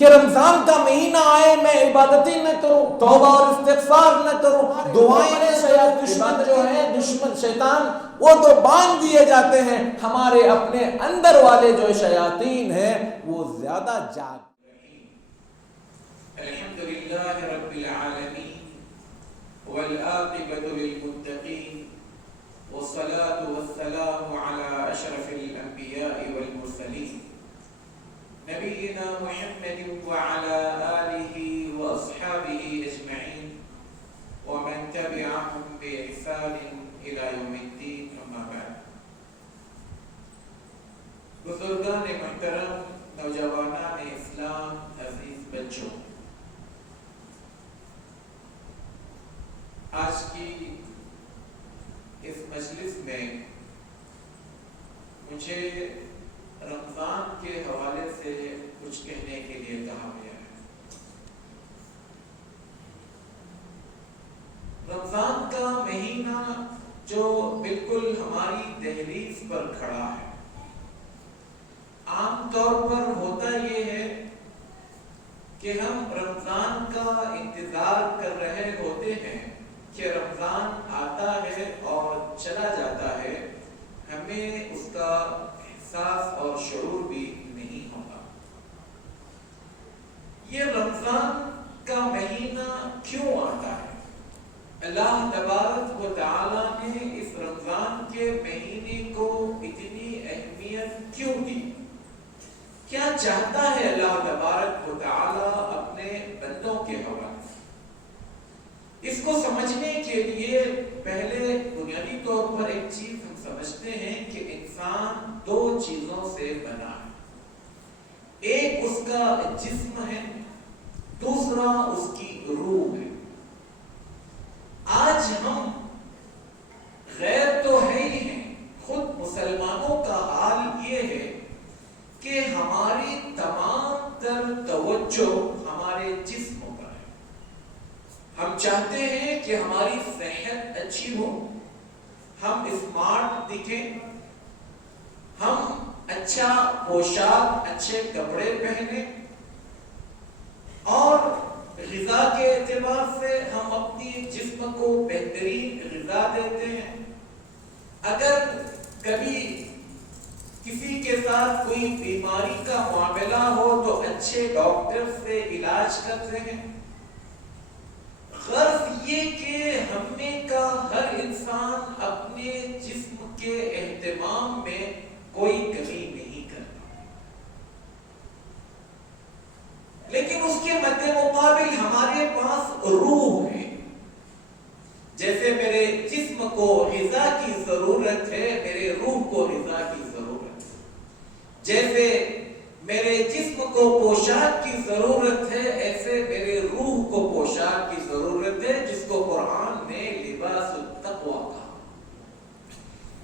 کہ رمضان کا مہینہ آئے میں عبادتیں نہ کروں، توبہ اور استغفار نہ کروں، دعائیں دشمن جو ہے دشمن شیطان وہ تو باندھ دیے جاتے ہیں، ہمارے اپنے اندر والے جو شیاطین ہیں وہ زیادہ جاگ. الحمدللہ رب العالمین والعاقبۃ للمتقین والصلاة والسلام علی اشرف الانبیاء والمرسلین نبینا محمد وعلى آلہ واصحابہ اجمعین ومن تبعهم بإحسان الى یوم الدین. اما بعد. بزرگان محترم، نوجوانان اسلام، عزیز بچوں، آج کی اس مجلس میں مجھے رمضان کے حوالے سے کچھ کہنے کے لیے کہا گیا ہے. رمضان کا مہینہ جو بالکل ہماری دہلیز پر کھڑا ہے، عام طور پر ہوتا یہ ہے کہ ہم رمضان کا انتظار کر رہے ہوتے ہیں کہ رمضان آتا ہے اور چلا جاتا ہے، ہمیں اس کا احساس اور شعور بھی نہیں ہوتا. یہ رمضان کا مہینہ کیوں آتا ہے؟ اللہ تبارک و تعالی نے اس رمضان کے مہینے کو اتنی اہمیت کیوں دی؟ کیا چاہتا ہے اللہ تبارک و تعالی اپنے بندوں کے حوالے سے؟ اس کو سمجھنے کے لیے پہلے بنیادی طور پر ایک چیز ہم سمجھتے ہیں کہ انسان دو چیزوں سے بنا ہے. ایک اس کا جسم ہے، دوسرا اس کی روح ہے. آج ہم غیر تو ہے ہی ہیں، خود مسلمانوں کا حال یہ ہے کہ ہماری تمام تر توجہ ہمارے جسم پر ہے. ہم چاہتے ہیں کہ ہماری صحت اچھی ہو، ہم اسمارٹ دکھیں، ہم اچھا پوشاک، اچھے کپڑے پہنیں، اور غذا کے اعتبار سے ہم اپنی جسم کو بہترین غذا دیتے ہیں. اگر کبھی کسی کے ساتھ کوئی بیماری کا معاملہ ہو تو اچھے ڈاکٹر سے علاج کرتے ہیں. غرض یہ کہ ہم میں کا ہر انسان اپنے جسم کے اہتمام میں کوئی کمی نہیں کرتا، لیکن اس کے مد مقابل ہمارے پاس روح ہے. جیسے میرے جسم کو غذا کی ضرورت ہے، میرے روح کو غذا کی ضرورت ہے. جیسے میرے جسم کو پوشاک کی ضرورت ہے، ایسے میرے روح کو پوشاک کی ضرورت ہے، جس کو قرآن نے لباس التقوی کہا.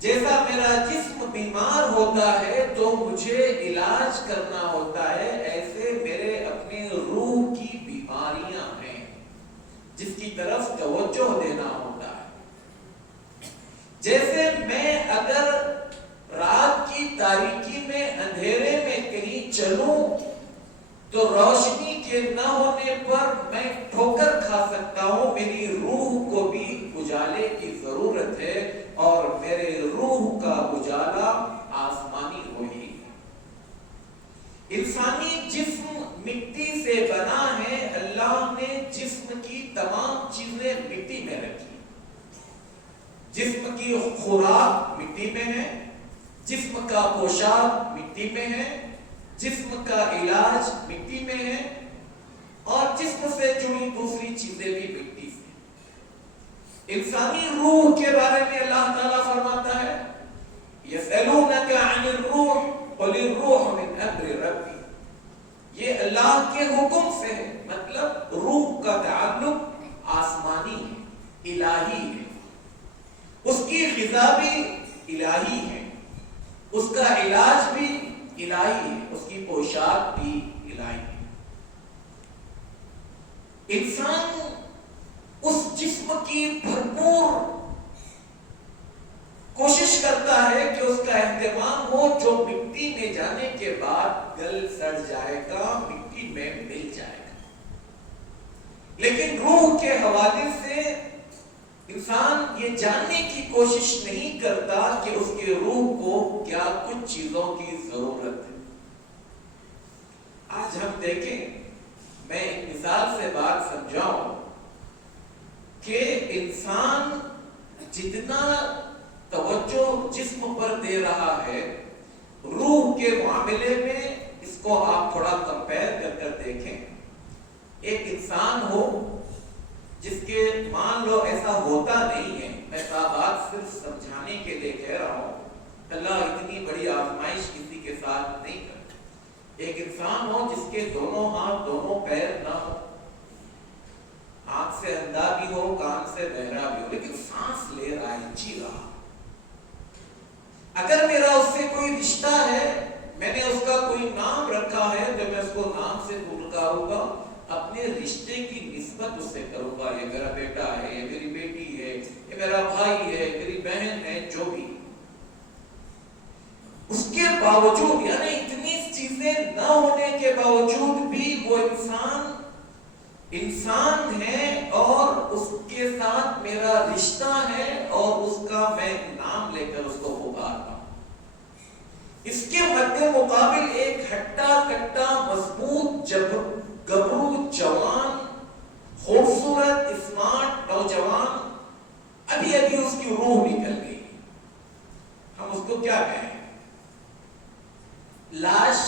جیسا میرا جسم بیمار ہوتا ہے تو مجھے علاج کرنا ہوتا ہے، ایسے میرے اپنے روح کی بیماریاں ہیں جس کی طرف توجہ دینا ہوتا ہے. جیسے میں اگر رات کی تاریکی میں اندھیرے میں کہیں چلوں تو روشنی کے نہ ہونے پر میں ٹھوکر کھا سکتا ہوں. میری روح کو بھی اجالے کی ضرورت ہے، اور میرے روح کا اجالا آسمانی وہی ہے. انسانی جسم مٹی سے بنا ہے. اللہ نے جسم کی تمام چیزیں مٹی میں رکھی. جسم کی خوراک مٹی میں ہے، جسم کا پوشاک مٹی میں ہے، جسم کا علاج مٹی میں ہے، اور جسم سے جڑی دوسری چیزیں بھی مٹی سے. انسانی روح کے بارے میں اللہ تعالیٰ فرماتا ہے یسألونک عن الروح قل الروح من امر ربی. یہ اللہ کے حکم سے ہے، مطلب روح کا تعلق آسمانی ہے، الہی ہے. اس کی غذا بھی الہی ہے، اس کا علاج بھی الہی ہے، اس کی پوشاک بھی الہی ہے. انسان اس جسم کی بھرپور کوشش کرتا ہے کہ اس کا اہتمام ہو جو مٹی میں جانے کے بعد گل سڑ جائے گا، مٹی میں لیکن روح کے حوالے سے انسان یہ جاننے کی کوشش نہیں کرتا کہ اس کے روح کو کیا کچھ چیزوں کی ضرورت ہے۔ آج ہم دیکھیں، میں ایک مثال سے بات سمجھاؤں کہ انسان جتنا توجہ جسم پر دے رہا ہے، روح کے معاملے میں اس کو آپ تھوڑا کمپیئر کر دیکھیں۔ ایک انسان ہو جس کے مان لو ایسا ہوتا نہیں ہے، میں بات صرف سمجھانے کے لیے کہہ رہا ہوں، اللہ اتنی بڑی آزمائش کسی کے ساتھ نہیں کرتا۔ ایک انسان ہو جس کے دونوں ہاتھ دونوں پیر نہ ہو، آنکھ سے اندھا بھی ہو، کان سے بہرا بھی ہو، لیکن سانس لے رہا ہے، جی رہا۔ اگر میرا اس سے کوئی رشتہ ہے، میں نے اس کا کوئی نام رکھا ہے، تو میں اس کو نام سے پکاروں گا، اپنے رشتے کی نسبت اس سے کروں گا، یہ میرا بیٹا ہے، یہ میری بیٹی ہے، یہ میرا بھائی ہے، میری بہن ہے، جو بھی۔ اس کے باوجود، یعنی اتنی چیزیں نہ ہونے کے باوجود بھی وہ انسان ہے، اور اس کے ساتھ میرا رشتہ ہے، اور اس کا میں نام لے کر اس کو پکارتا ہوں۔ اس کے مد مقابل ایک ہٹا کٹا مضبوط گبرو جوان، خوبصورت اسمارٹ نوجوان، ابھی اس کی روح نکل گئی، ہم اس کو کیا کہیں؟ لاش،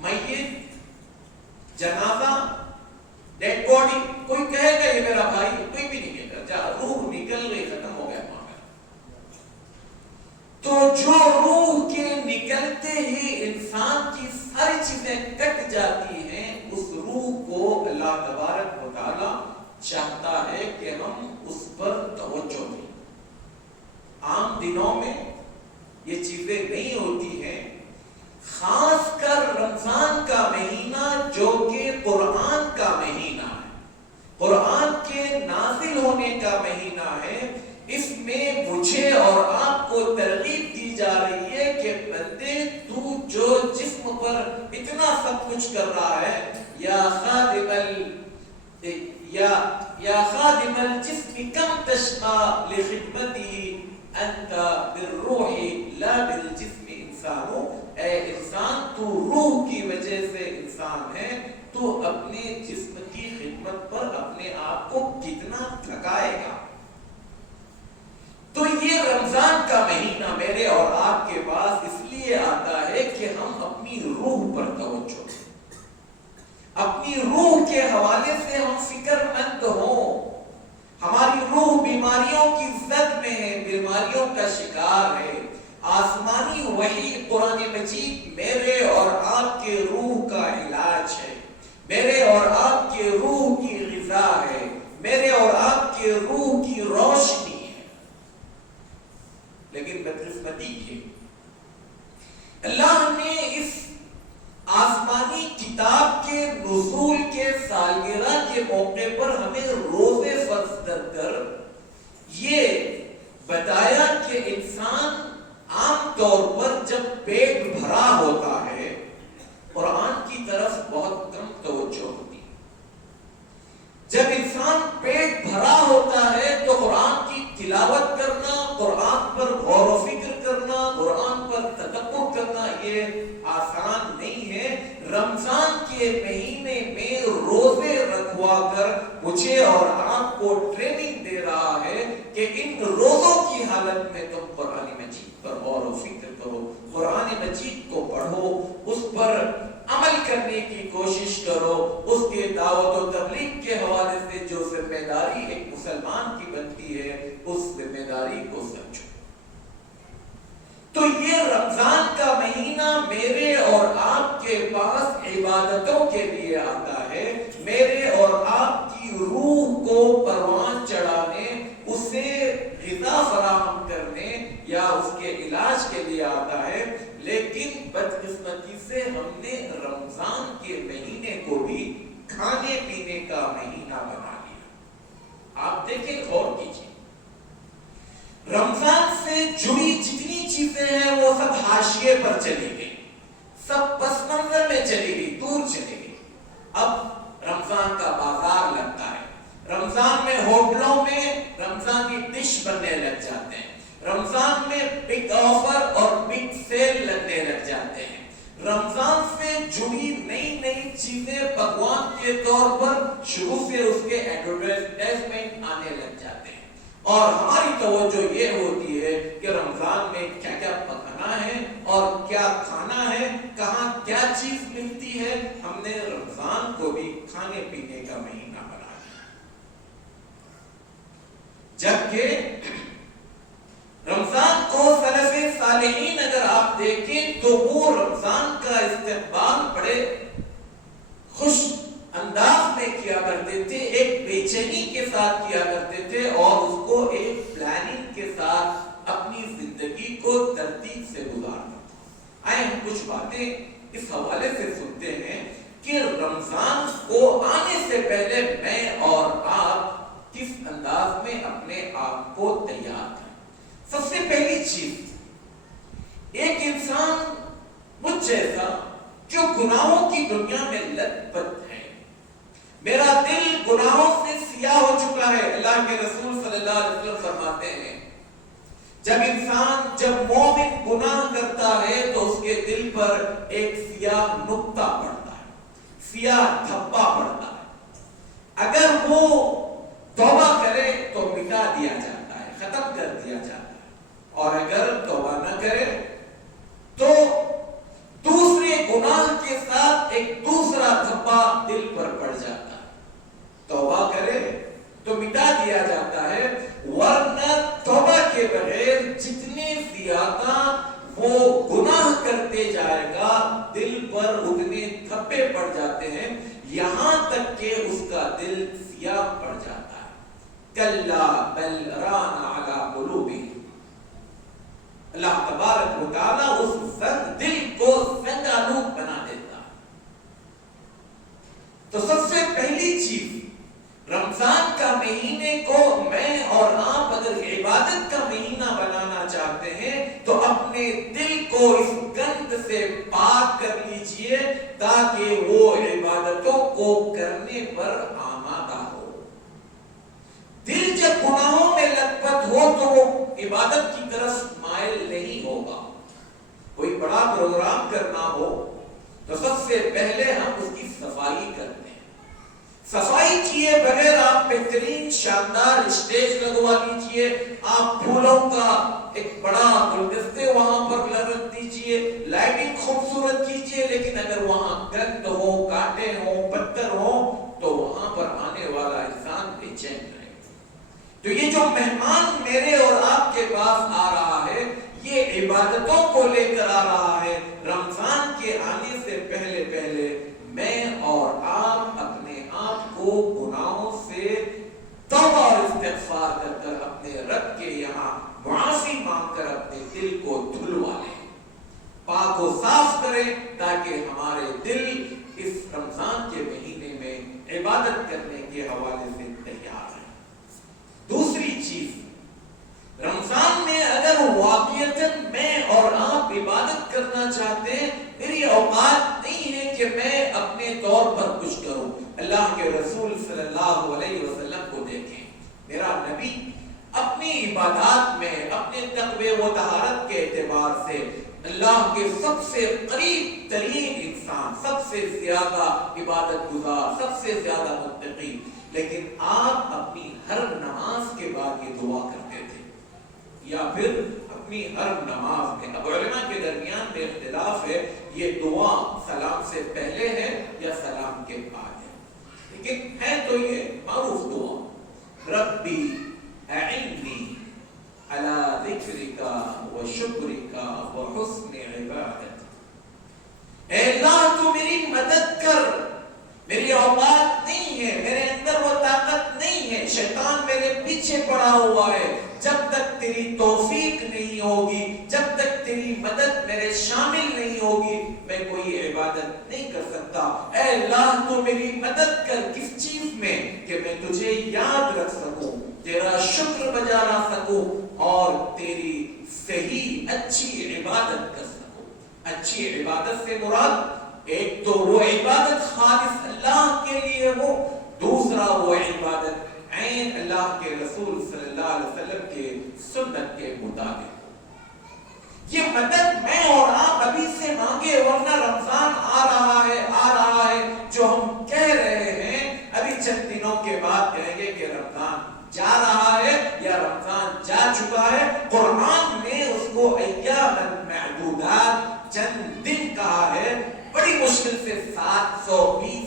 میت، جنازہ، ڈیڈ باڈی۔ کوئی کہے گا یہ میرا بھائی؟ کوئی بھی نہیں کہتا، جا روح نکل گئی، ختم ہو گیا معاملہ۔ تو جو روح کے نکلتے ہی انسان کی ساری چیزیں کٹ جاتی ہیں، اس روح کو اللہ تبارک و تعالی چاہتا ہے کہ ہم اس پر توجہ دیں۔ عام دنوں میں یہ چیزیں نہیں ہوتی ہیں، خاص کر رمضان کا مہینہ جو کہ قرآن کا مہینہ ہے، قرآن کے نازل ہونے کا مہینہ ہے، اس میں مجھے اور آپ کو ترغیب دی جا رہی ہے کہ بندے، تو جو جسم پر اتنا سب کچھ کر رہا ہے، یا خادم الجسم کم تشقى لخدمته انت بالروح لا بالجسم انسانو، اے انسان تو روح کی وجہ سے انسان ہے، تو اپنے جسم کی خدمت پر اپنے آپ کو کتنا تھکائے گا۔ تو یہ رمضان کا مہینہ میرے اور آپ کے پاس اس لیے آتا ہے کہ ہم اپنی روح پر توجہ دیں، اپنی روح کے حوالے سے ہم فکر مند ہوں۔ ہماری روح بیماریوں کی زد میں ہے، بیماریوں کا شکار ہے۔ آسمانی وحی قرآن مجید میرے اور آپ کے روح کا علاج ہے، میرے اور آپ کے روح کی غذا ہے، میرے اور آپ کے روح کی روشنی ہے۔ لیکن بدقسمتی یہ، اللہ نے اس آسمانی کتاب کے نزول کے سالگرہ کے موقع پر ہمیں روزے فرض کر یہ بتایا کہ انسان عام طور پر جب پیٹ بھرا ہوتا ہے، قرآن کی طرف بہت کم توجہ ہوتی ہے۔ جب انسان پیٹ بھرا ہوتا ہے تو قرآن کی تلاوت کرنا، قرآن پر غور و فکر کرنا، قرآن پر تدبر کرنا یہ آسان نہیں ہے۔ رمضان کے مہینے میں روزے رکھوا کر مجھے اور آپ کو ٹریننگ دے رہا ہے کہ ان روزوں کی حالت میں تم قرآن مجید پر غور و فکر کرو، قرآن مجید کو پڑھو، اس پر عمل کرنے کی کوشش کرو، اس کے دعوت و تبلیغ کے حوالے سے جو ذمہ داری ایک مسلمان کی بنتی ہے، اس ذمہ داری کو سمجھو۔ تو یہ رمضان کا مہینہ میرے اور آپ کے پاس عبادتوں کے لیے آتا ہے، میرے اور آپ کی روح کو پروان چڑھانے، اسے غذا فراہم کرنے یا اس کے علاج کے لیے آتا ہے۔ لیکن بدقسمتی سے ہم نے رمضان کے مہینے کو بھی کھانے پینے کا مہینہ بنا لیا۔ آپ دیکھیں، غور کیجیے، رمضان سے جڑی جتنی چیزیں ہیں وہ سب حاشیے پر چلی گئی، سب پس منظر میں چلی گئی، دور چلی گئی۔ اب رمضان کا بازار چیزیں پکوان کے طور پر شروع سے اس کے ایڈورٹائزمنٹ آنے لگ جاتے ہیں، اور ہماری توجہ یہ ہوتی ہے کہ رمضان میں کیا کیا پکانا ہے اور کیا کھانا ہے، کہاں کیا چیز ملتی ہے۔ ہم نے رمضان کو بھی کھانے پینے کا مہینہ بنا دیا، جبکہ رمضان کو سلف صالحین اگر آپ دیکھیں تو وہ رمضان کا استقبال بڑے خوش انداز میں کیا کرتے تھے، ایک بے چینی کے ساتھ کیا کرتے تھے، اور اس کو ایک پلاننگ کے ساتھ اپنی زندگی کو ترتیب سے گزارنا تھا۔ آئے ہم کچھ باتیں اس حوالے سے سنتے ہیں کہ رمضان کو آنے سے پہلے میں اور آپ کس انداز میں اپنے آپ کو تیار کریں۔ سب سے پہلی چیز، ایک انسان مجھ جیسا جو گناہوں کی دنیا میں لت پت ہے، میرا دل گناہوں سے سیاہ ہو چکا ہے۔ اللہ کے رسول صلی اللہ علیہ وسلم فرماتے ہیں جب مومن گناہ کرتا ہے تو اس کے دل پر ایک سیاہ نقطہ پڑتا ہے، سیاہ دھبا پڑتا ہے۔ اگر وہ توبہ کرے تو مٹا دیا جاتا ہے، ختم کر دیا جاتا ہے، اور اگر توبہ نہ کرے تو دوسرے گناہ کے ساتھ ایک دوسرا دھبا دل پر پڑ جاتا ہے۔ توبہ کرے تو مٹا دیا جاتا ہے، ورنہ توبہ کے بغیر جتنے زیادہ وہ گناہ کرتے جائے گا دل پر اتنے دھبے پڑ جاتے ہیں، یہاں تک کہ اس کا دل سیاہ پڑ جاتا ہے۔ کلا بل ران علی قلوبہم، اللہ تبارک و تعالیٰ اس دل کو زنگ آلود بنا دیتا۔ تو سب سے پہلی چیز، رمضان کا مہینے کو میں اور آپ اگر عبادت کا مہینہ بنانا چاہتے ہیں تو اپنے دل کو اس گند سے پاک کر لیجئے تاکہ وہ عبادتوں کو کرنے پر آمادہ ہو۔ دل جب گناہوں میں لت پت ہو تو وہ عبادت کی طرف مائل نہیں ہوگا۔ کوئی بڑا پروگرام کرنا ہو تو سب سے پہلے ہم اس کی صفائی کرتے ہیں۔ صفائی کیے بغیر آپ بہترین شاندار اسٹیج لگوا لیجئے، آپ پھولوں کا ایک بڑا گلدستے وہاں پر رکھ دیجئے، لائٹنگ خوبصورت کیجئے، لیکن اگر وہاں گند ہو، کانٹے ہوں، پتھر ہوں تو وہاں پر آنے والا انسان بے چین رہے۔ تو یہ جو مہمان میرے اور آپ کے پاس آ رہا ہے یہ عبادتوں کو لے کر آ رہا ہے۔ رمضان کے آنے سے پہلے پہلے میں اور آپ اپنے آپ کو گناہوں سے توبہ اور استغفار کر کر اپنے رب کے یہاں معافی مانگ کر اپنے دل کو دھلوا لیں، پاک و صاف کریں تاکہ ہمارے دل اس رمضان کے مہینے میں عبادت کرنے کے حوالے سے تیار ہیں۔ دوسری چیز، رمضان میں اگر واقعتاً میں اور آپ عبادت کرنا چاہتے ہیں، میری اوقات نہیں ہے کہ میں اپنے طور پر کچھ کروں۔ اللہ کے رسول صلی اللہ علیہ وسلم کو دیکھیں، میرا نبی اپنی عبادات میں اپنے تقوی و طہارت کے اعتبار سے اللہ کے سب سے قریب ترین انسان، سب سے زیادہ عبادت گزار، سب سے زیادہ متقی، لیکن آپ اپنی ہر نماز کے بعد یہ دعا کرتے تھے یا پھر اپنی ہر نماز میں؟ اب علماء کے درمیان میں اختلاف ہے یہ دعا سلام سے پہلے ہے یا سلام کے بعد ہے، لیکن ہے تو یہ معروف دعا، ربی اعنی علی ذکرک و شکرک و حسن عبادت، اے اللہ تو میری مدد کر، میری اوقات نہیں ہے، میرے اندر وہ طاقت نہیں ہے، شیطان میرے پیچھے پڑا ہوا ہے، جب تک تیری توفیق نہیں ہوگی، جب تک تیری مدد میرے شامل نہیں ہوگی میں کوئی عبادت نہیں کر سکتا۔ اے اللہ تو میری مدد کر کس چیز میں کہ میں تجھے یاد رکھ سکوں، تیرا شکر بجا لا سکوں اور تیری صحیح اچھی عبادت کر سکوں۔ اچھی عبادت سے مراد ایک تو وہ عبادت خالص اللہ کے لیے ہو، دوسرا وہ عبادت عین اللہ کے رسول صلی اللہ علیہ وسلم کے سنت کے مطابق۔ یہ مدد میں اور آپ ابھی سے مانگے، ورنہ رمضان آ رہا ہے جو 720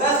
10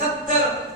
70,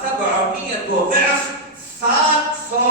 700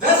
10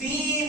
3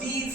30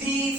30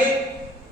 1,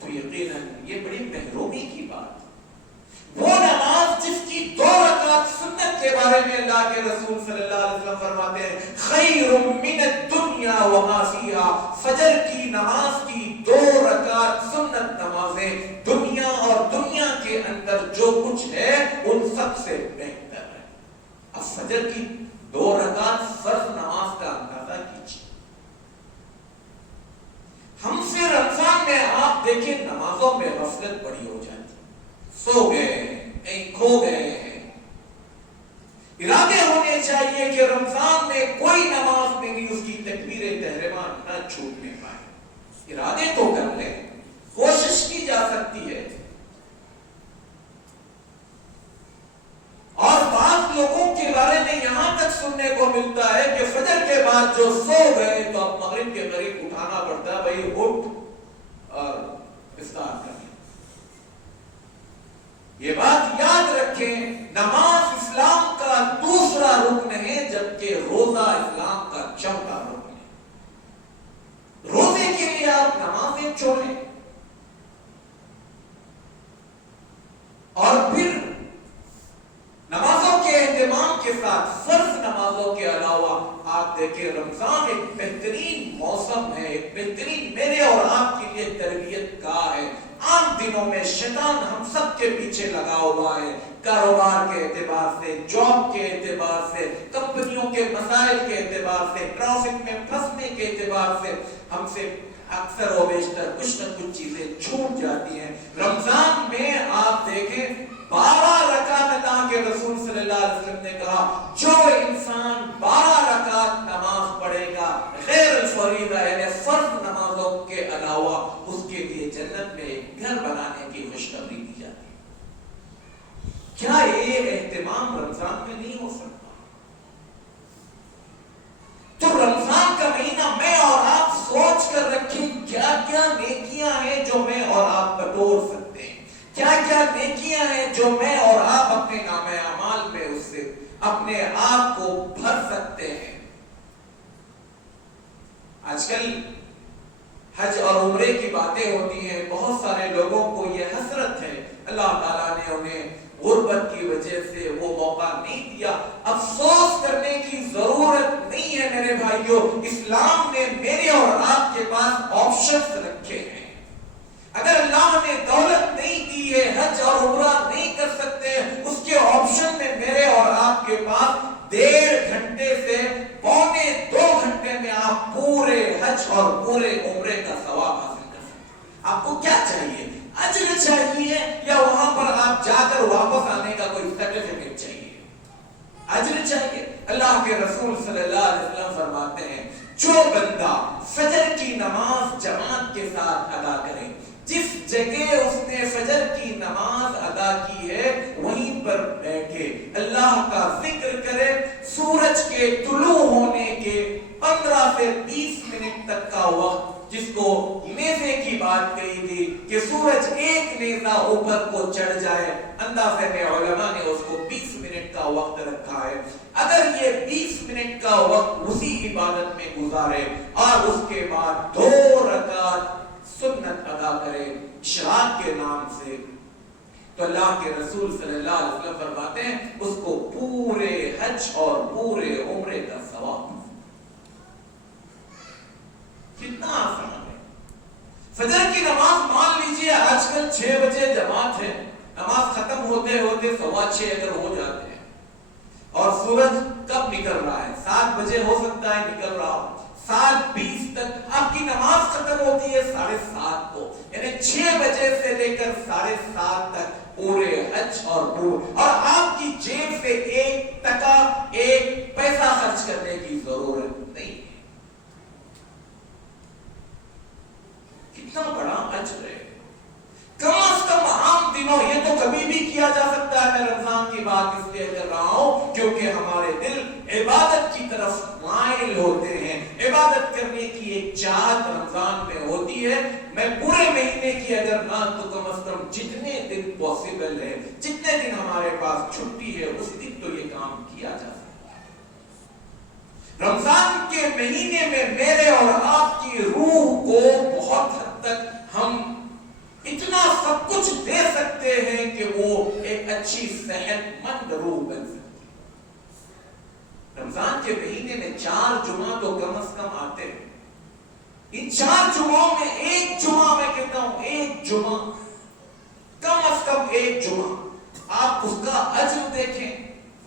تو یقیناً یہ بڑی محرومی کی بات. وہ نماز جس کی 2 رکعت سنت کے بارے میں اللہ کے رسول صلی اللہ علیہ وسلم فرماتے ہیں خیر من الدنیا وما فیہا, فجر کی نماز کی 2 رکعت سنت نمازیں دنیا اور دنیا کے اندر جو کچھ ہے ان سب سے بہتر ہے. اب فجر کی 2 رکعت فرض نماز کا اندازہ کیجیے. ہم سے رمضان میں آپ دیکھیں نمازوں میں غفلت بڑی ہو جاتی, سو گئے کہیں کھو گئے ہیں. ارادے ہونے چاہیے کہ رمضان میں کوئی نماز میری اس کی تکبیر تحریمہ نہ چھوٹنے پائے. ارادے تو کر لیں, کوشش کی جا سکتی ہے. اور بعض لوگوں کے بارے میں یہاں تک سننے کو ملتا ہے کہ فجر کے بعد جو سو گئے تو اب مغرب کے قریب اٹھانا پڑتا ہے, بھائی اٹھ اور افطار کر. یہ بات یاد رکھیں, نماز اسلام کا دوسرا رکن ہے جبکہ روزہ اسلام کا چوتھا رکن ہے. روزے کے لیے آپ نمازیں چھوڑیں اور پھر نمازوں کے اہتمام کے ساتھ فرض نمازوں کے علاوہ آپ دیکھیں رمضان ایک بہترین موسم ہے, ایک بہترین میرے اور آپ کے لیے تربیت گاہ ہے. عام دنوں میں شیطان ہم سب کے پیچھے لگا ہوا ہے, کاروبار کے اعتبار سے, جاب کے اعتبار سے, کمپنیوں کے مسائل کے اعتبار سے, ٹریفک میں پھنسنے کے اعتبار سے ہم سے اکثر و بیشتر کچھ نہ کچھ چیزیں چھوٹ جاتی ہیں. رمضان میں آپ دیکھیں 12 رکعت اللہ کے رسول صلی اللہ علیہ وسلم نے کہا جو انسان 12 رکعت نماز پڑھے گا غیر الفریضہ یعنی فرض نمازوں کے علاوہ, اس کے لیے جنت میں ایک گھر بنانے کی خوشخبری دی جاتی ہے. کیا یہ اہتمام رمضان میں نہیں ہو سکتا؟ تو رمضان کا مہینہ میں اور آپ سوچ کر رکھیں کیا کیا نیکیاں ہیں جو میں اور آپ بٹور سکتے ہیں, کیا کیا نیکیاں ہیں جو میں اور آپ اپنے نامہ اعمال میں اس سے اپنے آپ کو بھر سکتے ہیں. آج کل حج اور عمرے کی باتیں ہوتی ہیں, بہت سارے لوگوں کو یہ حسرت ہے اللہ تعالیٰ نے انہیں غربت کی وجہ سے وہ موقع نہیں دیا. افسوس کرنے کی ضرورت نہیں ہے میرے بھائیوں, اسلام نے میرے اور آپ کے پاس آپشنز رکھے ہیں. اگر اللہ نے دولت نہیں دی ہے, حج اور عمرہ نہیں کر سکتے, اس کے آپشن میں میرے اور آپ کے پاس 1.5 گھنٹے سے 1.25 گھنٹے میں آپ پورے حج اور پورے عمرے کا ثواب حاصل کر سکتے. آپ کو کیا چاہیے؟ اجر چاہیے یا وہاں پر آپ جا کر واپس آنے کا کوئی سرٹیفکیٹ چاہیے؟ اجر چاہیے. اللہ کے رسول صلی اللہ علیہ وسلم فرماتے ہیں جو بندہ فجر کی نماز جماعت کے ساتھ ادا کرے, جس جگہ اس نے فجر کی نماز ادا کی ہے وہیں پر بیٹھے اللہ کا ذکر کرے, سورج کے طلوع ہونے کے 15 سے 20 منٹ تک کا وقت, جس کو نیزے کی بات کہی تھی کہ سورج ایک نیزہ اوپر کو چڑھ جائے, اندازے میں علماء نے اس کو 20 منٹ کا وقت رکھا ہے. اگر یہ 20 منٹ کا وقت اسی عبادت میں گزارے اور اس کے بعد 2 رکعت سنت ادا کرے اشراق کے نام سے, تو اللہ کے رسول صلی اللہ علیہ وسلم فرماتے ہیں اس کو پورے حج اور پورے عمرے کا ثواب. کتنا آسان ہے. فجر کی نماز مان لیجئے آج کل 6 بجے جماعت ہے, نماز ختم ہوتے ہوتے 6:15 اگر ہو جاتے ہیں اور سورج کب نکل رہا ہے, 7 بجے ہو سکتا ہے نکل رہا ہو, 7:20 تک آپ کی نماز ختم ہوتی ہے 7:30 کو, یعنی 6 بجے سے لے کر 7:30 تک پورے حج اور آپ کی جیب سے 1 ٹکا 1 پیسہ خرچ کرنے کی ضرورت نہیں. کتنا بڑا اجر ہے. کم از کم عام دنوں یہ تو کبھی بھی کیا جا سکتا ہے. میں رمضان کی بات اس لیے کر رہا ہوں کیونکہ ہمارے دل عبادت کی طرف مائل ہوتے ہیں, عبادت کرنے کی ایک چاہت رمضان میں ہوتی ہے. میں پورے مہینے کی اگر نہ تو کم از کم جتنے دن پاسبل ہے, جتنے دن ہمارے پاس چھٹی ہے, اس دن تو یہ کام کیا جا سکتا ہے. رمضان کے مہینے میں میرے اور آپ کی روح کو بہت حد تک ہم اتنا سب کچھ دے سکتے ہیں کہ وہ ایک اچھی صحت مند روح بن سکتی. رمضان کے مہینے میں 4 جمعہ تو کم از کم آتے ہیں. ان 4 جمعوں میں ایک جمعہ، میں کہتا ہوں ایک جمعہ، کم از کم ایک جمعہ آپ اس کا اجر دیکھیں.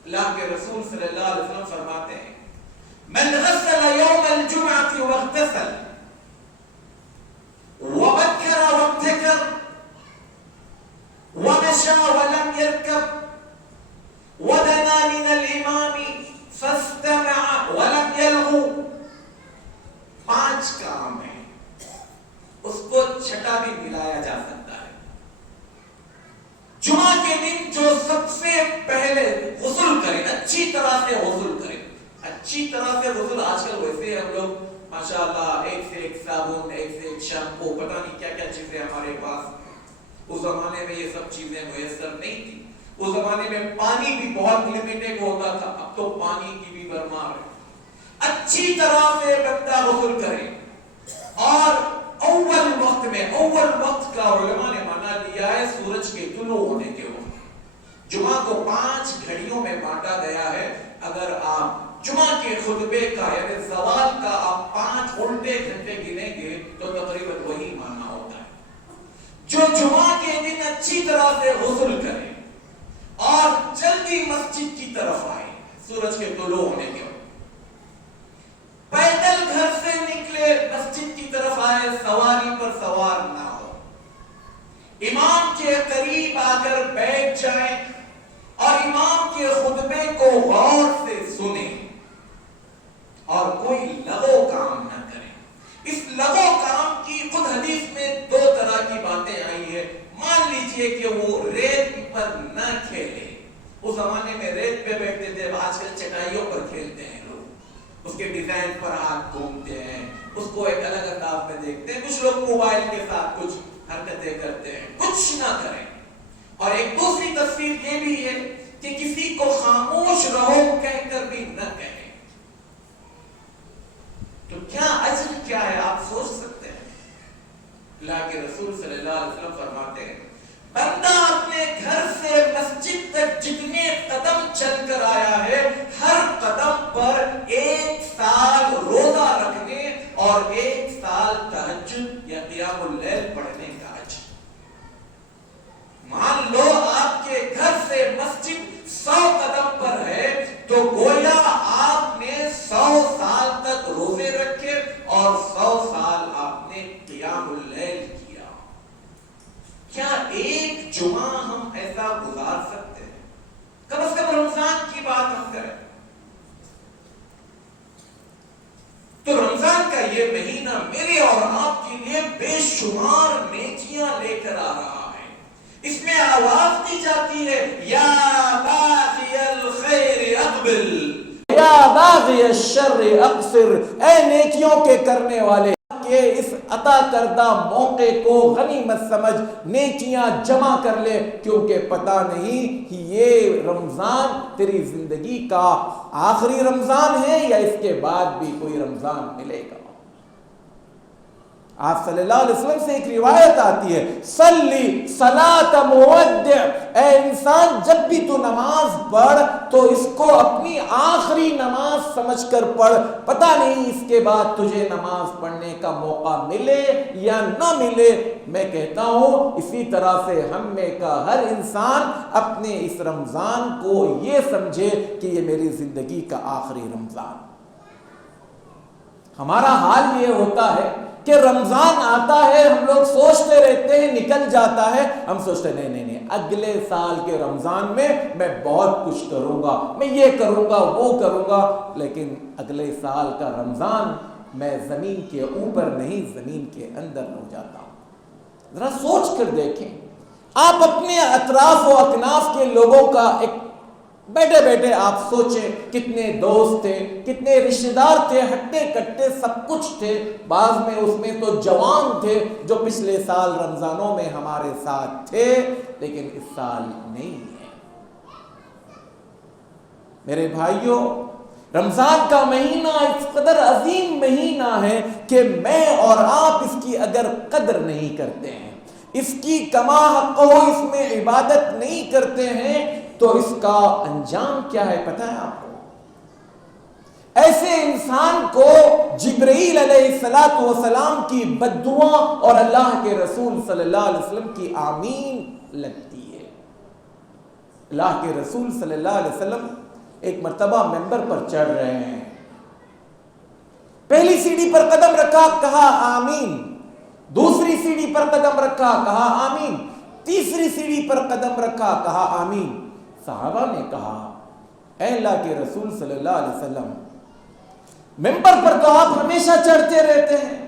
اللہ کے رسول صلی اللہ علیہ وسلم فرماتے ہیں من غسل یوم الجمعہ واغتسل وبكر وابتكر ومشى ولم يركب ودنا من الامام فاستمع ولم يلغو. 5 کام ہیں، اس کو چھٹا بھی ملایا جا سکتا ہے. جمعہ کے دن جو سب سے پہلے غسل کرے، اچھی طرح سے غسل کرے، اچھی طرح سے غسل. آج کل ویسے ہم لوگ ماشاءاللہ ایک سے ایک صابن، ایک سے ایک شیمپو، پتہ نہیں کیا کیا چیزیں ہمارے پاس. اس زمانے میں یہ سب چیزیں میسر نہیں تھی. اس زمانے میں پانی بھی بہت لمیٹڈ ہوتا تھا. اب تو پانی کی بھی بھرمار ہے. اچھی طرح سے بندہ غسل کرے اور اول وقت میں، اول وقت کا علماء نے مانا لیا ہے سورج کے طلوع ہونے کے وقت. جمعہ کو 5 گھڑیوں میں بانٹا گیا ہے. اگر آپ جمعہ کے خطبے کا یعنی زوال کا آپ 5 الٹے گھنٹے گنیں گے تو تقریباً وہی مانا ہوتا ہے. جو جمعہ کے دن اچھی طرح سے غسل کرے اور جلدی مسجد کی طرف آئے سورج کے طلوع ہونے کے وقت، پیدل گھر سے نکلے مسجد کی طرف آئے، سواری پر سوار نہ ہو، امام کے قریب آ کر بیٹھ جائیں اور امام کے خطبے کو غور سے سنیں اور کوئی لغو کام نہ کریں. اس لغو کام کی خود حدیث میں 2 طرح کی باتیں آئی ہیں. مان لیجئے کہ وہ ریت پر نہ کھیلے. اس زمانے میں ریت پہ بیٹھتے تھے، آج کل چٹائیوں پر کھیلتے ہیں لوگ. اس کے ڈیزائن پر ہاتھ گھومتے ہیں، اس کو ایک الگ انداز میں دیکھتے ہیں. کچھ لوگ موبائل کے ساتھ کچھ حرکتیں کرتے ہیں. کچھ نہ کریں. اور ایک دوسری تصویر یہ بھی ہے کہ کسی کو خاموش رہو کہہ کر بھی نہ کہیں. تو کیا اجر کیا ہے آپ سوچ سکتے ہیں. اللہ کے رسول صلی اللہ علیہ وسلم فرماتے ہیں بندہ اپنے گھر سے مسجد تک جتنے قدم چل کر آیا ہے، ہر قدم پر 1 سال روزہ رکھنے اور 1 سال تہجد یا قیام اللیل پڑھنے کا اجر. مان لو آپ کے گھر سے مسجد 100 قدم پر ہے تو گویا آپ نے 100 سال تک روزے رکھے اور 100 سال آپ نے قیام اللیل کیا. کیا ایک جمعہ ہم ایسا گزار سکتے ہیں؟ کم از کم رمضان کی بات ہم کریں تو رمضان کا یہ مہینہ میرے اور آپ کے لیے بے شمار نیکیاں لے کر آ رہا ہے. اس میں آواز دی جاتی ہے یا باغی الخیر اقبل یا باغی الشر اقصر. اے نیکیوں کے کرنے والے، کہ اس عطا کردہ موقع کو غنیمت سمجھ نیکیاں جمع کر لے، کیونکہ پتہ نہیں یہ رمضان تیری زندگی کا آخری رمضان ہے یا اس کے بعد بھی کوئی رمضان ملے گا. آپ صلی اللہ علیہ وسلم سے ایک روایت آتی ہے صلی صلاۃ مودع. اے انسان، جب بھی تو نماز پڑھ تو اس کو اپنی آخری نماز سمجھ کر پڑھ. پتہ نہیں اس کے بعد تجھے نماز پڑھنے کا موقع ملے یا نہ ملے. میں کہتا ہوں اسی طرح سے ہم میں کا ہر انسان اپنے اس رمضان کو یہ سمجھے کہ یہ میری زندگی کا آخری رمضان. ہمارا حال یہ ہوتا ہے کہ رمضان آتا ہے، ہم لوگ سوچتے رہتے ہیں نکل جاتا ہے، ہم سوچتے ہیں نہیں اگلے سال کے رمضان میں بہت کچھ کروں گا، میں یہ کروں گا وہ کروں گا. لیکن اگلے سال کا رمضان میں زمین کے اوپر نہیں زمین کے اندر ہو جاتا ہوں. ذرا سوچ کر دیکھیں، آپ اپنے اطراف و اکناف کے لوگوں کا ایک بیٹھے بیٹھے آپ سوچیں کتنے دوست تھے، کتنے رشتہ دار تھے، ہٹے کٹے سب کچھ تھے. بعض میں اس میں تو جوان تھے جو پچھلے سال رمضانوں میں ہمارے ساتھ تھے لیکن اس سال نہیں ہے. میرے بھائیوں، رمضان کا مہینہ اس قدر عظیم مہینہ ہے کہ میں اور آپ اس کی اگر قدر نہیں کرتے ہیں، اس کی کما حق ہو اس میں عبادت نہیں کرتے ہیں تو اس کا انجام کیا ہے پتہ ہے آپ کو؟ ایسے انسان کو جبرائیل علیہ السلام کی بد دعا اور اللہ کے رسول صلی اللہ علیہ وسلم کی آمین لگتی ہے۔ اللہ کے رسول صلی اللہ علیہ وسلم ایک مرتبہ ممبر پر چڑھ رہے ہیں، پہلی سیڑھی پر قدم رکھا، کہا آمین، دوسری سیڑھی پر قدم رکھا، کہا آمین، تیسری سیڑھی پر قدم رکھا، کہا آمین۔ صحابہ نے کہا اے اللہ کے رسول صلی اللہ علیہ وسلم، ممبر پر تو آپ ہمیشہ چڑھتے رہتے ہیں،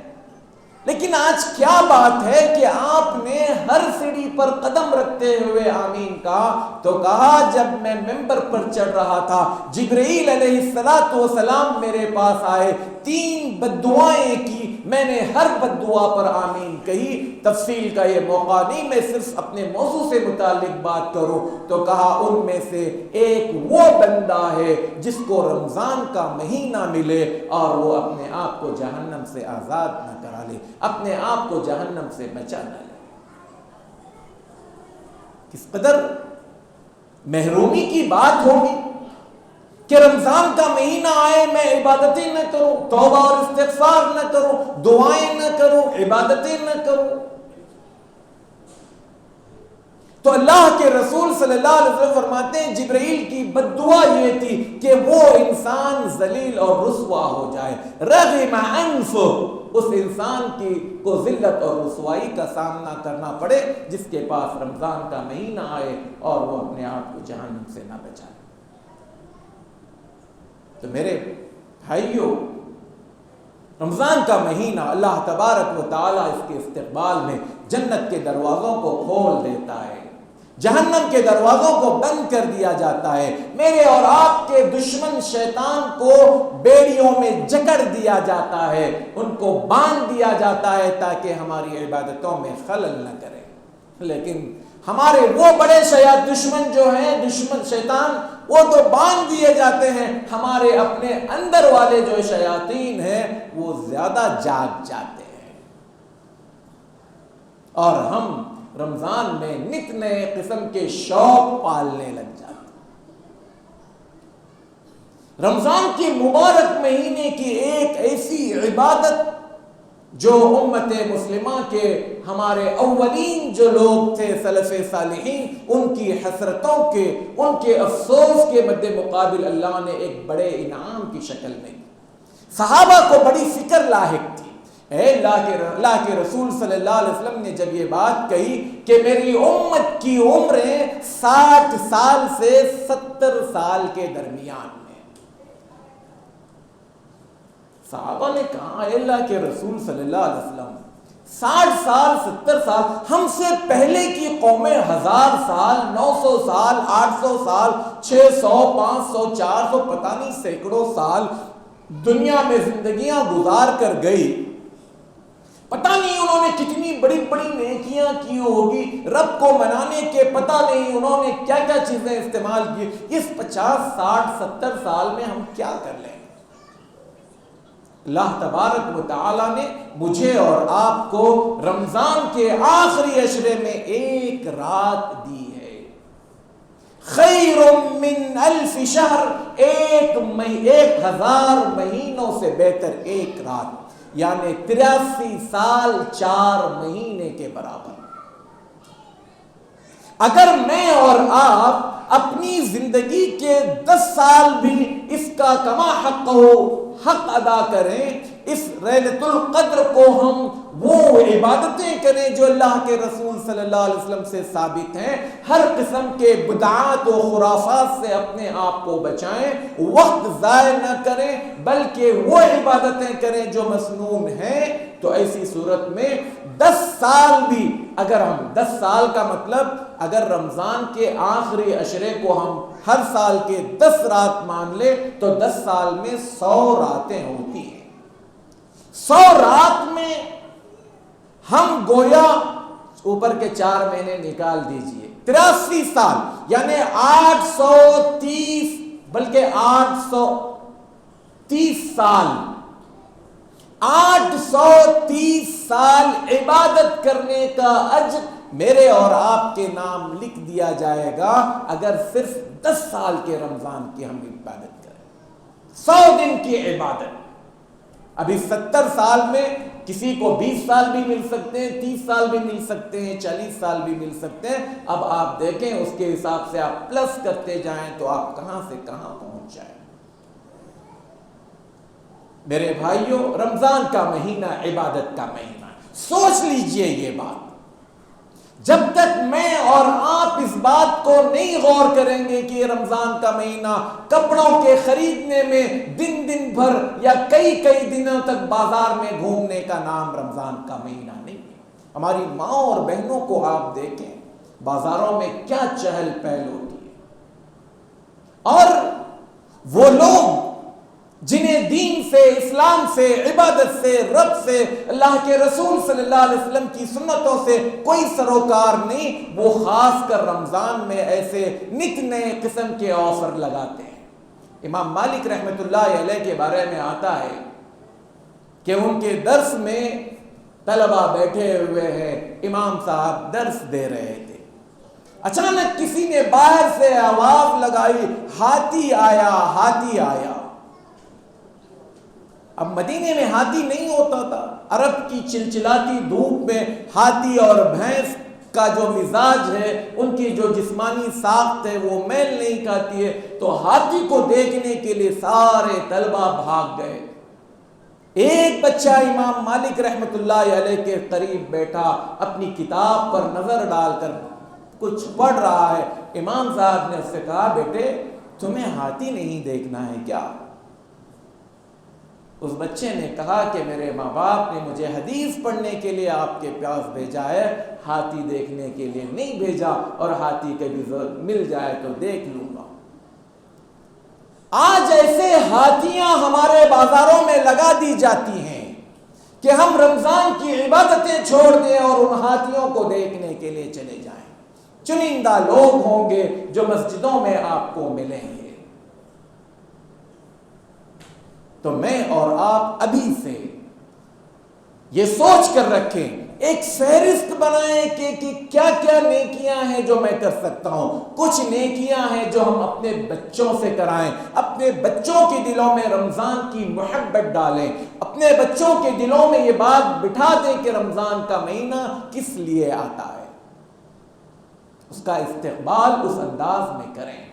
لیکن آج کیا بات ہے کہ آپ نے ہر سیڑھی پر قدم رکھتے ہوئے آمین کہا؟ تو کہا جب میں ممبر پر چڑھ رہا تھا جبرائیل علیہ السلام میرے پاس آئے، 3 بد دعائیں کی، میں نے ہر بد دعا پر آمین کہی۔ تفصیل کا یہ موقع نہیں، میں صرف اپنے موضوع سے متعلق بات کروں تو کہا ان میں سے ایک وہ بندہ ہے جس کو رمضان کا مہینہ ملے اور وہ اپنے آپ کو جہنم سے آزاد نہ کرا لے، اپنے آپ کو جہنم سے بچا نہ لے۔ کس قدر محرومی کی بات ہوگی کہ رمضان کا مہینہ آئے میں عبادتیں نہ کروں، توبہ اور استغفار نہ کروں، دعائیں نہ کروں، عبادتیں نہ کروں۔ تو اللہ کے رسول صلی اللہ علیہ وسلم فرماتے ہیں جبرائیل کی بد دعا یہ تھی کہ وہ انسان ذلیل اور رسوا ہو جائے، رغم انف، اس انسان کی کو ذلت اور رسوائی کا سامنا کرنا پڑے جس کے پاس رمضان کا مہینہ آئے اور وہ اپنے آپ کو جہنم سے نہ بچائے۔ تو میرے بھائیوں، رمضان کا مہینہ اللہ تبارک و تعالیٰ اس کے استقبال میں جنت کے دروازوں کو کھول دیتا ہے، جہنم کے دروازوں کو بند کر دیا جاتا ہے، میرے اور آپ کے دشمن شیطان کو بیڑیوں میں جکڑ دیا جاتا ہے، ان کو باندھ دیا جاتا ہے تاکہ ہماری عبادتوں میں خلل نہ کرے۔ لیکن ہمارے وہ بڑے دشمن جو ہیں، دشمن شیطان، وہ تو باندھ دیے جاتے ہیں، ہمارے اپنے اندر والے جو شیاطین ہیں وہ زیادہ جاگ جاتے ہیں، اور ہم رمضان میں نت نئے قسم کے شوق پالنے لگ جاتے ہیں۔ رمضان کے مبارک مہینے کی ایک ایسی عبادت جو امت مسلمہ کے ہمارے اولین جو لوگ تھے سلف صالحین، ان کی حسرتوں کے، ان کے افسوس کے مد مقابل اللہ نے ایک بڑے انعام کی شکل میں صحابہ کو بڑی فکر لاحق تھی۔ اے اللہ کے رسول صلی اللہ علیہ وسلم نے جب یہ بات کہی کہ میری امت کی عمریں 60 سال سے 70 سال کے درمیان میں، صحابہ نے کہا اے اللہ کے رسول صلی اللہ علیہ وسلم 60 سال 70 سال، ہم سے پہلے کی قومیں 1000 سال 900 سال 800 سال 600 500 400 پتہ نہیں سینکڑوں سال دنیا میں زندگیاں گزار کر گئی، پتہ نہیں انہوں نے کتنی بڑی بڑی نیکیاں کی ہوگی، رب کو منانے کے پتہ نہیں انہوں نے کیا کیا چیزیں استعمال کی، اس 50 60 70 سال میں ہم کیا کر لیں؟ اللہ تبارک و تعالیٰ نے مجھے اور آپ کو رمضان کے آخری عشرے میں ایک رات دی ہے، خیر من 1000 شہر، 1000 مہینوں سے بہتر ایک رات، یعنی 83 سال 4 مہینے کے برابر۔ اگر میں اور آپ اپنی زندگی کے 10 سال بھی اس کا کما حق ہو حق ادا کریں، اس لیلۃ القدر کو ہم وہ عبادتیں کریں جو اللہ کے رسول صلی اللہ علیہ وسلم سے ثابت ہیں، ہر قسم کے بدعات و خرافات سے اپنے آپ کو بچائیں، وقت ضائع نہ کریں بلکہ وہ عبادتیں کریں جو مسنون ہیں، تو ایسی صورت میں 10 سال بھی، اگر ہم 10 سال کا مطلب اگر رمضان کے آخری عشرے کو ہم ہر سال کے 10 رات مان لے تو 10 سال میں 100 راتیں ہوتی ہیں، 100 رات میں ہم گویا اوپر کے 4 مہینے نکال دیجئے، 83 سال یعنی 830 بلکہ 830 سال 830 سال عبادت کرنے کا اجر میرے اور آپ کے نام لکھ دیا جائے گا اگر صرف 10 سال کے رمضان کی ہم عبادت کریں، 100 دن کی عبادت۔ ابھی 70 سال میں کسی کو 20 سال بھی مل سکتے ہیں، 30 سال بھی مل سکتے ہیں، 40 سال بھی مل سکتے ہیں۔ اب آپ دیکھیں اس کے حساب سے آپ پلس کرتے جائیں تو آپ کہاں سے کہاں پہنچ جائیں۔ میرے بھائیوں، رمضان کا مہینہ عبادت کا مہینہ ہے، سوچ لیجئے یہ بات۔ جب تک میں اور آپ اس بات کو نہیں غور کریں گے کہ یہ رمضان کا مہینہ کپڑوں کے خریدنے میں دن دن بھر یا کئی کئی دنوں تک بازار میں گھومنے کا نام رمضان کا مہینہ نہیں ہے۔ ہماری ماں اور بہنوں کو آپ دیکھیں، بازاروں میں کیا چہل پہل ہوتی ہے، اور وہ لوگ جنہیں دین سے، اسلام سے، عبادت سے، رب سے، اللہ کے رسول صلی اللہ علیہ وسلم کی سنتوں سے کوئی سروکار نہیں، وہ خاص کر رمضان میں ایسے نت نئے قسم کے آفر لگاتے ہیں۔ امام مالک رحمۃ اللہ علیہ کے بارے میں آتا ہے کہ ان کے درس میں طلبہ بیٹھے ہوئے ہیں، امام صاحب درس دے رہے تھے، اچانک کسی نے باہر سے آواز لگائی، ہاتھی آیا، ہاتھی آیا۔ اب مدینے میں ہاتھی نہیں ہوتا تھا، عرب کی چلچلاتی دھوپ میں ہاتھی اور بھینس کا جو مزاج ہے، ان کی جو جسمانی ساخت ہے وہ میل نہیں کھاتی ہے، تو ہاتھی کو دیکھنے کے لیے سارے طلبہ بھاگ گئے۔ ایک بچہ امام مالک رحمۃ اللہ علیہ کے قریب بیٹھا، اپنی کتاب پر نظر ڈال کر کچھ پڑھ رہا ہے۔ امام صاحب نے اس سے کہا، بیٹے تمہیں ہاتھی نہیں دیکھنا ہے کیا؟ اس بچے نے کہا کہ میرے ماں باپ نے مجھے حدیث پڑھنے کے لیے آپ کے پاس بھیجا ہے، ہاتھی دیکھنے کے لیے نہیں بھیجا، اور ہاتھی کبھی مل جائے تو دیکھ لوں گا۔ آج ایسے ہاتھیاں ہمارے بازاروں میں لگا دی جاتی ہیں کہ ہم رمضان کی عبادتیں چھوڑ دیں اور ان ہاتھیوں کو دیکھنے کے لیے چلے جائیں۔ چنندہ لوگ ہوں گے جو مسجدوں میں آپ کو ملیں گے۔ تو میں اور آپ ابھی سے یہ سوچ کر رکھیں، ایک فہرست بنائیں کہ کیا کیا نیکیاں ہیں جو میں کر سکتا ہوں۔ کچھ نیکیاں ہیں جو ہم اپنے بچوں سے کرائیں، اپنے بچوں کے دلوں میں رمضان کی محبت ڈالیں، اپنے بچوں کے دلوں میں یہ بات بٹھا دیں کہ رمضان کا مہینہ کس لیے آتا ہے، اس کا استقبال اس انداز میں کریں۔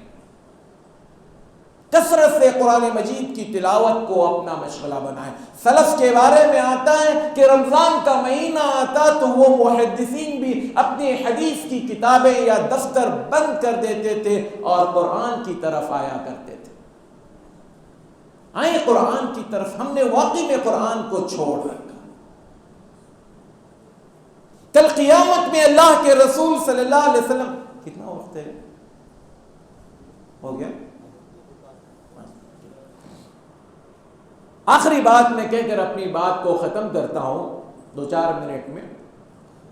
کثرت سے قرآن مجید کی تلاوت کو اپنا مشغلہ بنائیں۔ سلف کے بارے میں آتا ہے کہ رمضان کا مہینہ آتا تو وہ محدثین بھی اپنی حدیث کی کتابیں یا دفتر بند کر دیتے تھے اور قرآن کی طرف آیا کرتے تھے۔ آئیں قرآن کی طرف، ہم نے واقعی میں قرآن کو چھوڑ رکھا۔ کل قیامت میں اللہ کے رسول صلی اللہ علیہ وسلم، کتنا وقت ہے؟ ہو گیا؟ آخری بات میں کہہ کر اپنی بات کو ختم کرتا ہوں 2-4 منٹ میں۔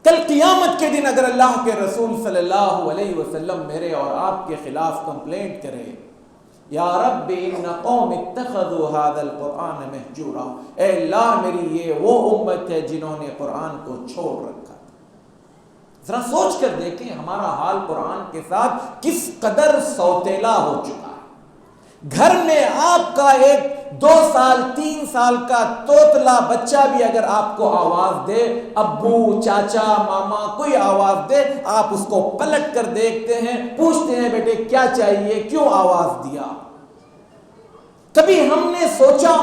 کل قیامت کے دن اگر اللہ کے رسول صلی اللہ علیہ وسلم میرے اور آپ کے خلاف کمپلینٹ کرے، یا رب ان قوم اتخذوا هذا القرآن مہجورا، اے اللہ میری یہ وہ امت ہے جنہوں نے قرآن کو چھوڑ رکھا۔ ذرا سوچ کر دیکھیں ہمارا حال قرآن کے ساتھ کس قدر سوتیلا ہو چکا ہے۔ گھر میں آپ کا ایک 2 سال 3 سال کا توتلا بچہ بھی اگر آپ کو آواز دے، ابو، چاچا، ماما کوئی آواز دے، آپ اس کو پلٹ کر دیکھتے ہیں، پوچھتے ہیں بیٹے کیا چاہیے، کیوں آواز دیا؟ کبھی ہم نے سوچا؟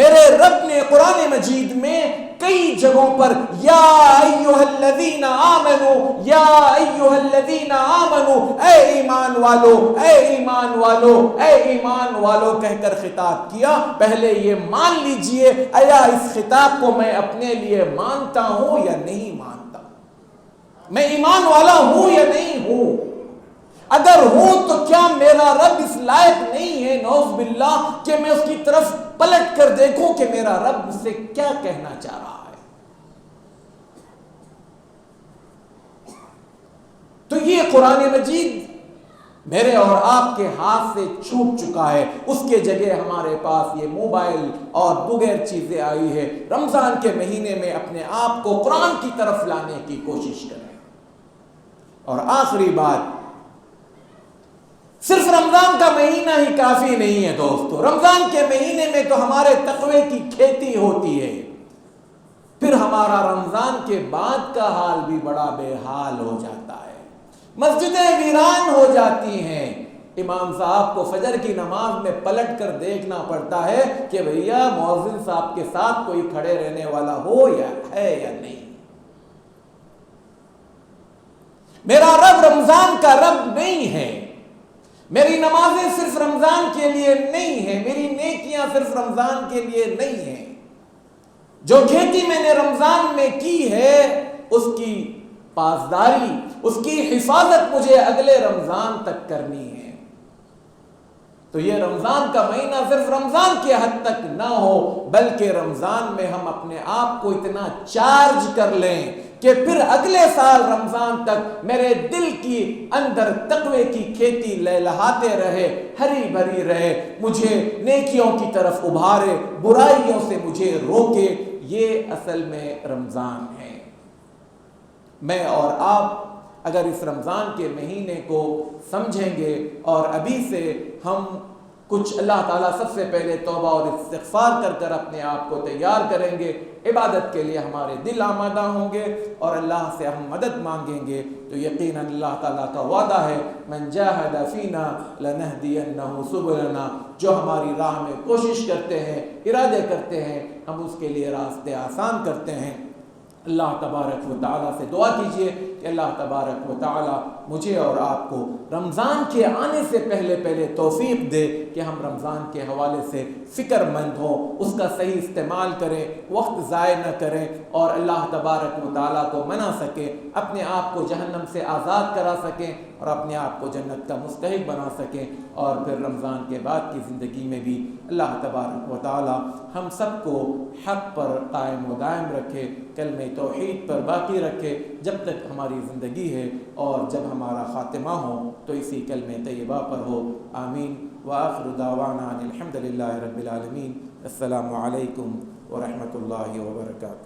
میرے رب نے قرآن مجید میں کئی جگہوں پر یا ایھا الذین آمنو، یا ایھا الذین آمنو، اے ایمان والو، اے ایمان والو، اے ایمان والو کہہ کر خطاب کیا۔ پہلے یہ مان لیجئے آیا اس خطاب کو میں اپنے لیے مانتا ہوں یا نہیں مانتا، میں ایمان والا ہوں یا نہیں ہوں۔ اگر ہوں تو کیا میرا رب اس لائق نہیں ہے نعوذ باللہ کہ میں اس کی طرف پلٹ کر دیکھوں کہ میرا رب مجھ سے کیا کہنا چاہ رہا ہے؟ تو یہ قرآن مجید میرے اور آپ کے ہاتھ سے چھوٹ چکا ہے، اس کے جگہ ہمارے پاس یہ موبائل اور دیگر چیزیں آئی ہے۔ رمضان کے مہینے میں اپنے آپ کو قرآن کی طرف لانے کی کوشش کریں۔ اور آخری بات، صرف رمضان کا مہینہ ہی کافی نہیں ہے دوستو، رمضان کے مہینے میں تو ہمارے تقوی کی کھیتی ہوتی ہے، پھر ہمارا رمضان کے بعد کا حال بھی بڑا بے حال ہو جاتا ہے، مسجدیں ویران ہو جاتی ہیں، امام صاحب کو فجر کی نماز میں پلٹ کر دیکھنا پڑتا ہے کہ بھیا مؤذن صاحب کے ساتھ کوئی کھڑے رہنے والا ہو یا ہے یا نہیں۔ میرا رب رمضان کا رب نہیں ہے، میری نمازیں صرف رمضان کے لیے نہیں ہیں، میری نیکیاں صرف رمضان کے لیے نہیں ہیں، جو کھیتی میں نے رمضان میں کی ہے اس کی پاسداری، اس کی حفاظت مجھے اگلے رمضان تک کرنی ہے۔ تو یہ رمضان کا مہینہ صرف رمضان کے حد تک نہ ہو، بلکہ رمضان میں ہم اپنے آپ کو اتنا چارج کر لیں کہ پھر اگلے سال رمضان تک میرے دل کی اندر تقوی کی کھیتی لہلہاتے رہے، ہری بھری رہے، مجھے نیکیوں کی طرف ابھارے، برائیوں سے مجھے روکے۔ یہ اصل میں رمضان ہے۔ میں اور آپ اگر اس رمضان کے مہینے کو سمجھیں گے اور ابھی سے ہم کچھ اللہ تعالیٰ سب سے پہلے توبہ اور استغفار کر کر اپنے آپ کو تیار کریں گے، عبادت کے لیے ہمارے دل آمادہ ہوں گے اور اللہ سے ہم مدد مانگیں گے، تو یقیناً اللہ تعالیٰ کا وعدہ ہے من جاہد فینا لنہدینہ سبلنا، جو ہماری راہ میں کوشش کرتے ہیں، ارادے کرتے ہیں، ہم اس کے لیے راستے آسان کرتے ہیں۔ اللہ تبارک و تعالیٰ سے دعا کیجئے کہ اللہ تبارک و تعالیٰ مجھے اور آپ کو رمضان کے آنے سے پہلے توفیق دے کہ ہم رمضان کے حوالے سے فکر مند ہوں، اس کا صحیح استعمال کریں، وقت ضائع نہ کریں اور اللہ تبارک و تعالیٰ کو منا سکیں، اپنے آپ کو جہنم سے آزاد کرا سکیں اور اپنے آپ کو جنت کا مستحق بنا سکیں، اور پھر رمضان کے بعد کی زندگی میں بھی اللہ تبارک و تعالیٰ ہم سب کو حق پر قائم و دائم رکھے، کلمہ توحید پر باقی رکھے جب تک ہماری زندگی ہے، اور جب ہمارا خاتمہ ہو تو اسی کلمہ طیبہ پر ہو۔ آمین۔ وآخر دعوانا الحمد للہ رب العالمین۔ السلام علیکم ورحمۃ اللہ وبرکاتہ۔